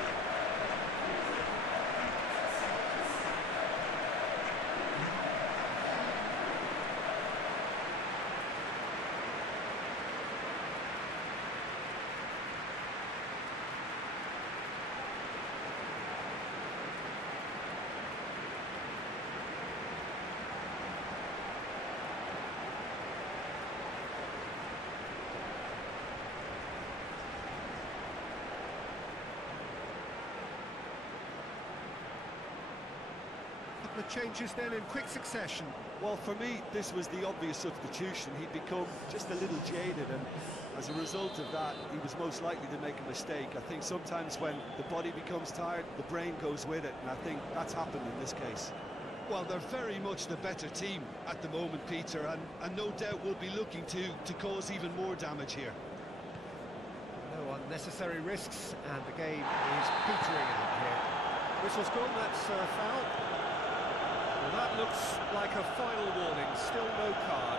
The changes then in quick succession. Well, for me, this was the obvious substitution. He'd become just a little jaded, and as a result of that, he was most likely to make a mistake. I think sometimes when the body becomes tired, the brain goes with it, and I think that's happened in this case. Well, they're very much the better team at the moment, Peter, and no doubt will be looking to cause even more damage here. No unnecessary risks, and the game is petering out here. Whistle's gone, that's foul. Well, that looks like a final warning, still no card.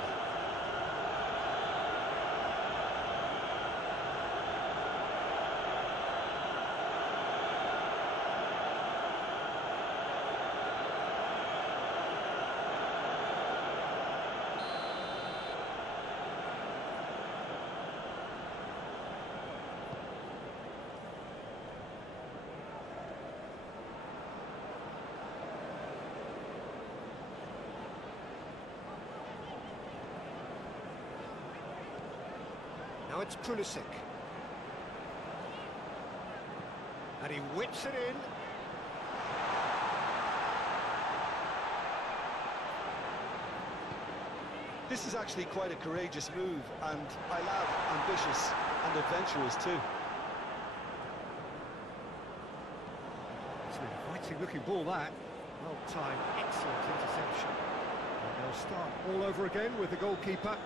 Now it's Pulisic. And he whips it in. This is actually quite a courageous move, and I love ambitious and adventurous too. It's an inviting-looking ball, that. Well-timed, excellent interception. And they'll start all over again with the goalkeeper.